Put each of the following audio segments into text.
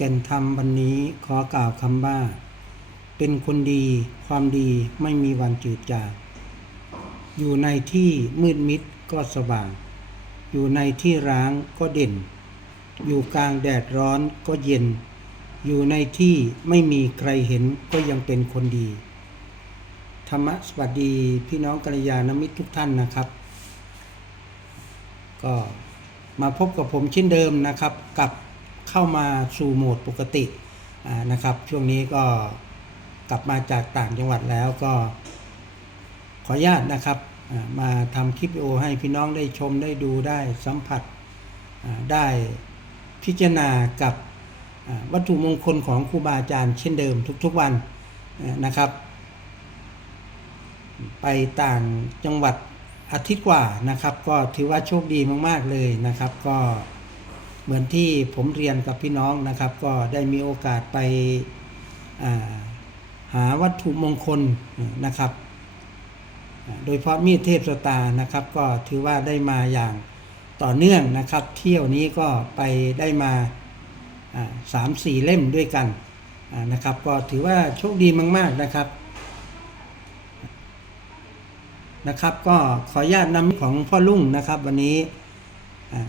แก่นธรรมวันนี้ขอกล่าวคำว่า เป็นคนดีความดีไม่มีวันจืดจางอยู่ในที่มืดมิดก็สว่าง อยู่ในที่ร้างก็เด่น อยู่กลางแดดร้อนก็เย็น อยู่ในที่ไม่มีใครเห็นก็ยังเป็นคนดี ธรรมะสวัสดีพี่น้องกัลยาณมิตรทุกท่านนะครับ ก็มาพบกับผมเช่นเดิมนะครับกับ เข้ามาสู่โหมดปกตินะครับ ช่วงนี้ก็กลับมาจากต่างจังหวัดแล้วก็ขออนุญาตนะครับมาทำคลิปวิดีโอให้พี่น้องได้ชมได้ดูได้สัมผัสได้พิจารณากับวัตถุมงคลของครูบาอาจารย์เช่นเดิมทุกๆวันนะครับ ไปต่างจังหวัดอาทิตย์กว่านะครับ ก็ถือว่าโชคดีมากๆเลยนะครับ ก็ เหมือนที่ผมเรียนกับพี่น้องนะครับ ก็ได้มีโอกาสไปาหาวัตถุมงคลนะครับ โดยเฉพาะมีดเทพสตานะครับ ก็ถือว่าได้มาอย่างต่อเนื่องนะครับ เที่ยวนี้ก็ไปได้มาสามสี่เล่มด้วยกันนะครับ ก็ถือว่าโชคดีมาก ๆนะครับนะครับ ก็ขออนุญาตนำของพ่อลุงนะครับ วันนี้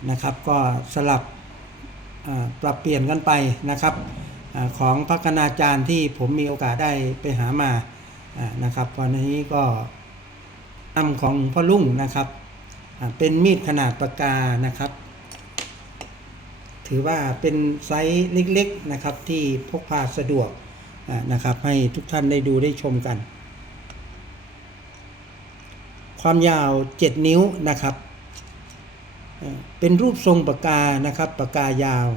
นะครับก็สลับ ปรับเปลี่ยนกันไปนะครับอของพระคณาจารย์ที่ผมมีโอกาสได้ไปหามานะครับวันนี้ก็นำของพ่อลุงนะครับเป็นมีดขนาดปากกานะครับ ถือว่าเป็นไซส์เล็กๆนะครับที่พกพาสะดวกนะครับให้ทุกท่านได้ดูได้ชมกัน ความยาว 7 นิ้วนะครับ เป็นรูปทรงปากกานะครับปากกายาว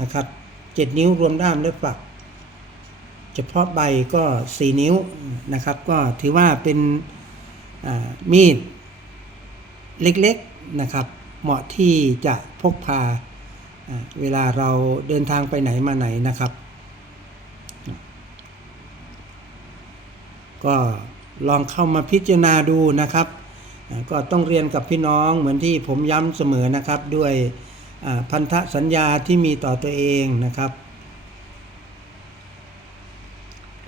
นะครับ7นิ้วรวมด้ามและฝัก เฉพาะใบก็4นิ้วนะครับ ก็ถือว่าเป็นมีดเล็กๆนะครับ เหมาะที่จะพกพาเวลาเราเดินทางไปไหนมาไหนนะครับ ก็ลองเข้ามาพิจารณาดูนะครับ ก็ต้องเรียนกับพี่น้องเหมือนที่ผมย้ำเสมอนะครับด้วยพันธสัญญาที่มีต่อตัวเองนะครับ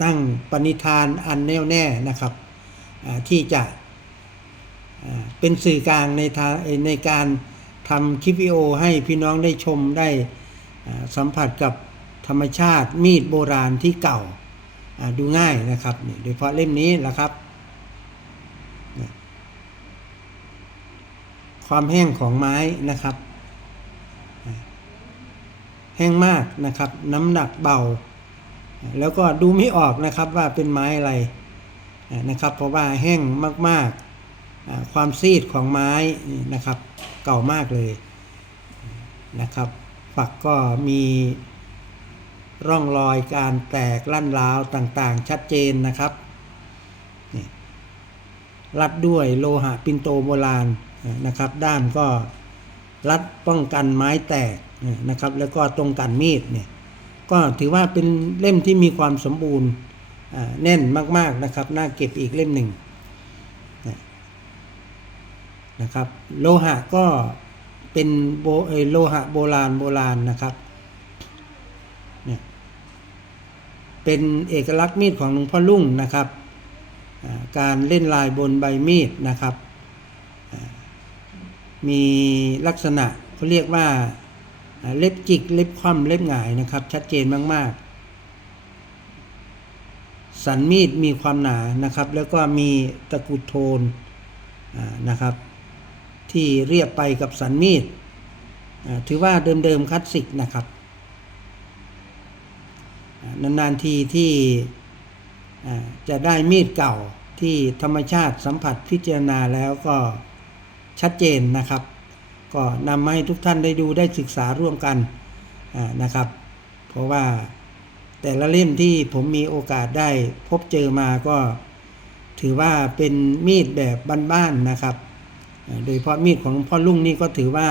ตั้งปณิธานอันแน่วแน่นะครับที่จะเป็นสื่อกลางในทางในการทำคลิปวิดีโอให้พี่น้องได้ชมได้สัมผัสกับธรรมชาติมีดโบราณที่เก่าดูง่ายนะครับโดยเฉพาะเล่มนี้แหละครับ ความแห้งของไม้นะครับ แห้งมากนะครับ น้ำหนักเบา แล้วก็ดูไม่ออกนะครับว่าเป็นไม้อะไรนะครับ เพราะว่าแห้งมากๆ ความซีดของไม้นะครับ เก่ามากเลยนะครับ ฝักก็มีร่องรอยการแตกลั่นร้าวต่างๆ ชัดเจนนะครับรัดด้วยโลหะปินโตโบราณ นะครับ ด้ามก็รัดป้องกันไม้แตกนะครับ แล้วก็ตรงกันมีดเนี่ยก็ถือว่าเป็นเล่มที่มีความสมบูรณ์แน่นมากๆนะครับ น่าเก็บอีกเล่มหนึ่งนะครับ โลหะก็เป็นโบโลหะโบราณโบราณนะครับเนี่ยเป็นเอกลักษณ์มีดของหลวงพ่อลุ่งนะครับ การเล่นลายบนใบมีดนะครับ มีลักษณะเขาเรียกว่าเล็บจิก เล็บคว่ำเล็บหงายนะครับ ชัดเจนมาก ๆ สันมีดมีความหนานะครับ แล้วก็มีตะกุดโทนนะครับ ที่เรียบไปกับสันมีดถือว่าเดิม ๆ คลาสสิกนะครับ นาน ๆ ทีที่จะได้มีดเก่าที่ธรรมชาติสัมผัสพิจารณาแล้วก็ ชัดเจนนะครับ ก็นำมาให้ทุกท่านได้ดูได้ศึกษาร่วมกันนะครับ เพราะว่าแต่ละเล่มที่ผมมีโอกาสได้พบเจอมาก็ถือว่าเป็นมีดแบบบ้านๆนะครับ โดยเฉพาะมีดของหลวงพ่อลุ่งนี่ก็ถือว่า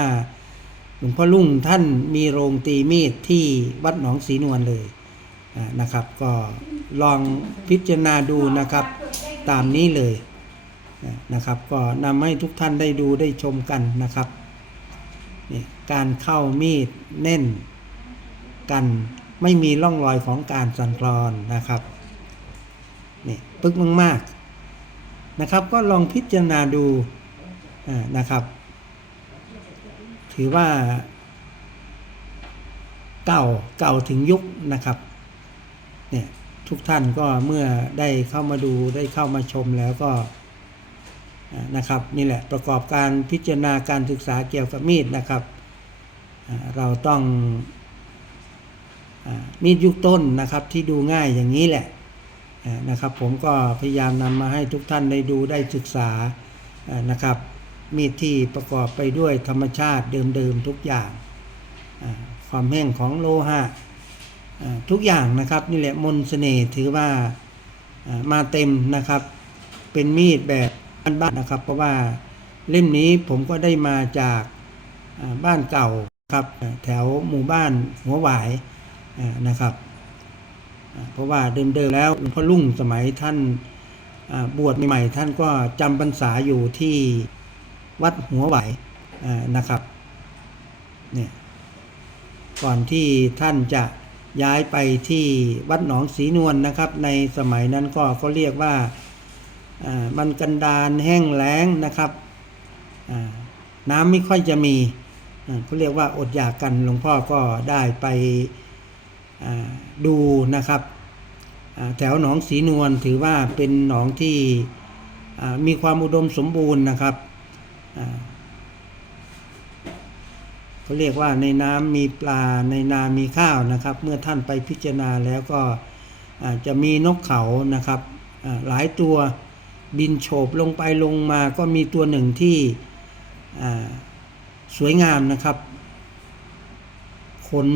หลวงพ่อลุ่งท่านมีโรงตีมีดที่วัดหนองศรีนวลเลยนะครับ ก็ลองพิจารณาดูนะครับ ตามนี้เลย นะครับ ก็นำให้ทุกท่านได้ดูได้ชมกันนะครับนี่การเข้ามีดแน่นกันไม่มีร่องรอยของการสั่นคลอนนะครับนี่ปึกมากๆนะครับ ก็ลองพิจารณาดูนะครับ ถือว่า เก่าเก่าถึงยุคนะครับเนี่ยทุกท่านก็เมื่อได้เข้ามาดูได้เข้ามาชมแล้วก็ นะครับนี่แหละประกอบการพิจารณาการศึกษาเกี่ยวกับมีดนะครับเราต้องอมีดยุคต้นนะครับที่ดูง่ายอย่างนี้แหละนะครับผมก็พยายามนำมาให้ทุกท่านได้ดูได้ศึกษานะครับมีดที่ประกอบไปด้วยธรรมชาติเดิมๆทุกอย่าง ความแห้งของโลหะทุกอย่างนะครับนี่แหละมนเสน่ห์ถือว่ามาเต็มนะครับเป็นมีดแบบ บ้านๆนะครับ เพราะว่าเล่มนี้ผมก็ได้มาจากบ้านเก่าครับแถวหมู่บ้านหัวหวายนะครับเพราะว่าเดิมๆแล้วหลวงพ่อลุ่งสมัยท่านบวชใหม่ๆท่านก็จำพรรษาอยู่ที่วัดหัวไหวนะครับเนี่ยก่อนที่ท่านจะย้ายไปที่วัดหนองศรีนวลนะครับ ในสมัยนั้นก็เขาเรียกว่า มันกันดานแห้งแล้งนะครับน้ำไม่ค่อยจะมีเขาเรียกว่าอดอยากกันหลวงพ่อก็ได้ไปดูนะครับแถวหนองศรีนวลถือว่าเป็นหนองที่มีความอุดมสมบูรณ์นะครับเขาเรียกว่าในน้ำมีปลาในนามีข้าวนะครับ เมื่อท่านไปพิจารณาแล้วก็จะมีนกเขานะครับหลายตัว บินโฉบลงไปลงมาก็มีตัวหนึ่งที่สวยงามนะครับ ขน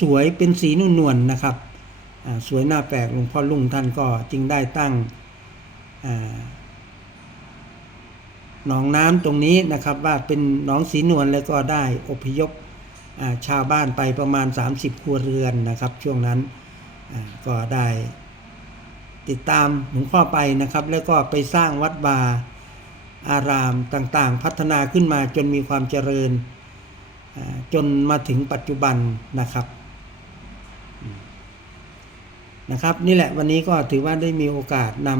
สวยเป็นสีนุ่นวลๆนะครับสวยหน้าแปลกหลวงพ่อลุงท่านก็จึงได้ตั้งหนองน้ำตรงนี้นะครับว่าเป็นหนองสีนวลแล้วก็ได้อพยพชาวบ้านไปประมาณ 30 ครัวเรือนนะครับ ช่วงนั้นก็ได้ ติดตามหลวงพ่อไปนะครับ แล้วก็ไปสร้างวัดวาอารามต่างๆ พัฒนาขึ้นมาจนมีความเจริญ จนมาถึงปัจจุบันนะครับนะครับ นี่แหละวันนี้ก็ถือว่าได้มีโอกาสน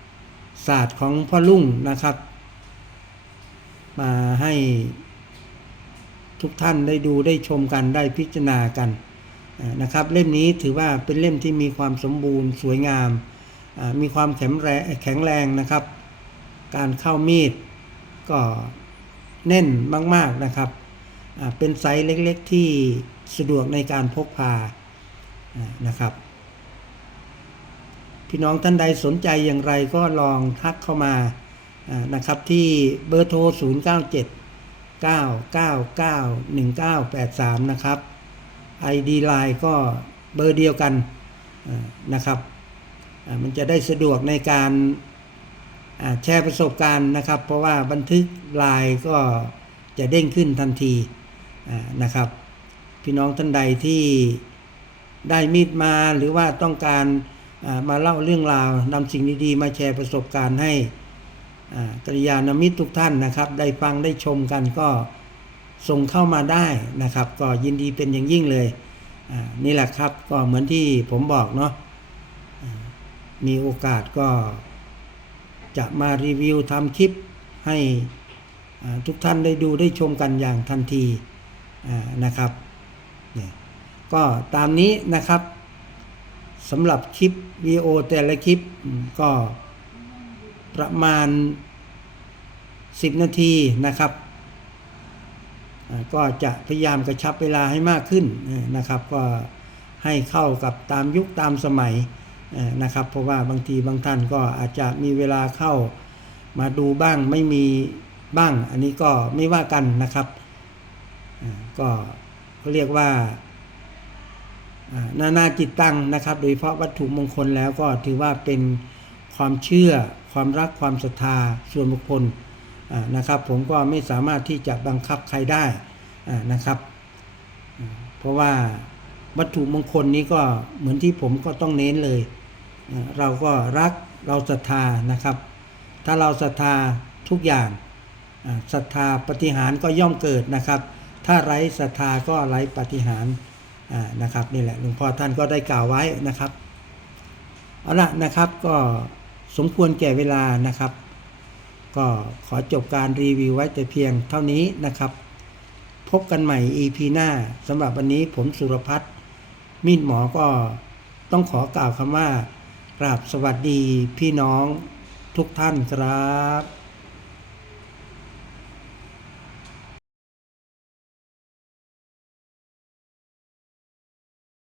ำศาสตร์ของพ่อลุ่งนะครับ มาให้ทุกท่านได้ดูได้ชมกันได้พิจารณากันนะครับ เล่มนี้ถือว่าเป็นเล่มที่มีความสมบูรณ์สวยงาม มีความแข็งแรงแข็งแรงนะครับ การเข้ามีดก็แน่นมากๆนะครับ เป็นไซส์เล็กๆที่สะดวกในการพกพานะครับ พี่น้องท่านใดสนใจอย่างไรก็ลองทักเข้ามานะครับที่เบอร์โทร 0 9 7 9 9 9 1 9 8 3 นะครับ ID Line ก็เบอร์เดียวกันนะครับ มันจะได้สะดวกในการแชร์ประสบการณ์นะครับ เพราะว่าบันทึกลน์ก็จะเด้งขึ้นทันทีนะครับ พี่น้องท่านใดที่ได้มีดมาหรือว่าต้องการมาเล่าเรื่องราวนำสิ่งดีๆ มาแชร์ประสบการณ์ให้กัลยาณมิตรทุกท่านนะครับ ได้ฟังได้ชมกันก็ส่งเข้ามาได้นะครับ ก็ยินดีเป็นอย่างยิ่งเลยนี่แหละครับก็เหมือนที่ผมบอกเนาะ มีโอกาสก็จะมารีวิวทำคลิปให้ทุกท่านได้ดูได้ชมกันอย่างทันทีนะครับเนี่ยก็ตามนี้นะครับสำหรับคลิปวีโอแต่ละคลิปก็ประมาณ 10 นาทีนะครับก็จะพยายามกระชับเวลาให้มากขึ้นนะครับ ก็ให้เข้ากับตามยุคตามสมัย นะครับ เพราะว่าบางทีบางท่านก็อาจจะมีเวลาเข้ามาดูบ้างไม่มีบ้าง อันนี้ก็ไม่ว่ากันนะครับ ก็เรียกว่านานาจิตตังนะครับ โดยเฉพาะวัตถุมงคลแล้วก็ถือว่าเป็นความเชื่อความรักความศรัทธาส่วนบุคคลนะครับ ผมก็ไม่สามารถที่จะบังคับใครได้นะครับ เพราะว่าวัตถุมงคลนี้ก็เหมือนที่ผมก็ต้องเน้นเลย เราก็รักเราศรัทธานะครับ ถ้าเราศรัทธาทุกอย่างศรัทธาปฏิหารก็ย่อมเกิดนะครับ ถ้าไร้ศรัทธาก็ไร้ปฏิหารนะครับนี่แหละหลวงพ่อท่านก็ได้กล่าวไว้นะครับเอาละนะครับก็สมควรแก่เวลานะครับ ก็ขอจบการรีวิวไว้แต่เพียงเท่านี้นะครับ พบกันใหม่ EP หน้าสำหรับวันนี้ผมสุรพัฒน์มีดหมอก็ต้องขอกล่าวคำว่า ราบสวัสดีพี่น้องทุกท่านครับ